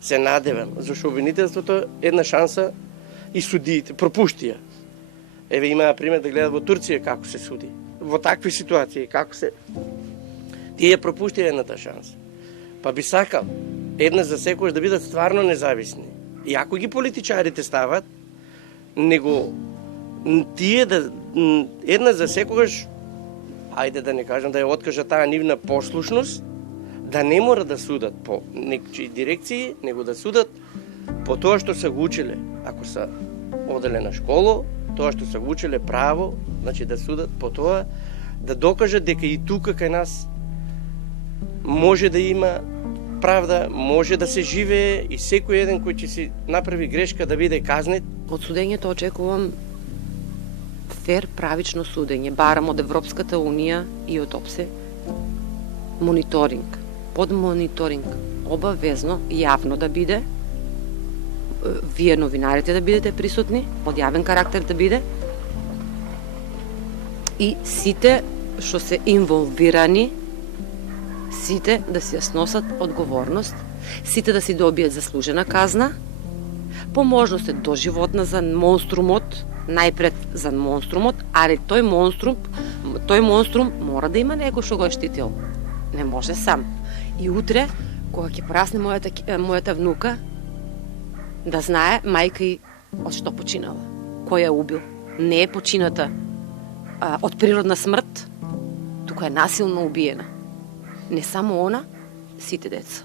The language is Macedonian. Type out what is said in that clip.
се надевам, зашто обвинителството една шанса и судиите пропушти ја. Еве има пример да гледат во Турција како се суди. Во такви ситуации како се тие пропушти едната шанса. Па би сакал една за секојаш да бидат стварно независни. И ако ги политичарите стават, него тие да една за секогаш, ајде да не кажам да ја откажат таа нивна послушност, да не мора да судат по некои дирекции, него да судат по тоа што се го учеле. Ако се оделе на школа, тоа што се го учеле право, значи да судат по тоа, да докажат дека и тука кај нас може да има правда, може да се живее и секој еден кој ќе си направи грешка да биде казнет. Од судењето очекувам фер, правично судење, барам од Европската Унија и од ОПСЕ, мониторинг, под мониторинг, обавезно, јавно да биде, вие новинарите да бидете присутни, од јавен карактер да биде, и сите што се инволвирани, сите да си ја сносат одговорност, сите да си добијат заслужена казна, по можност е доживотна за монструмот, најпред за монструмот, али тој монструм мора да има некој што го е штитил. Не може сам. И утре, кога ќе порасне мојата внука, да знае мајка и од што починала, кој ја убил. Не е почината од природна смрт, тука е насилно убиена. Не само она, сите деца.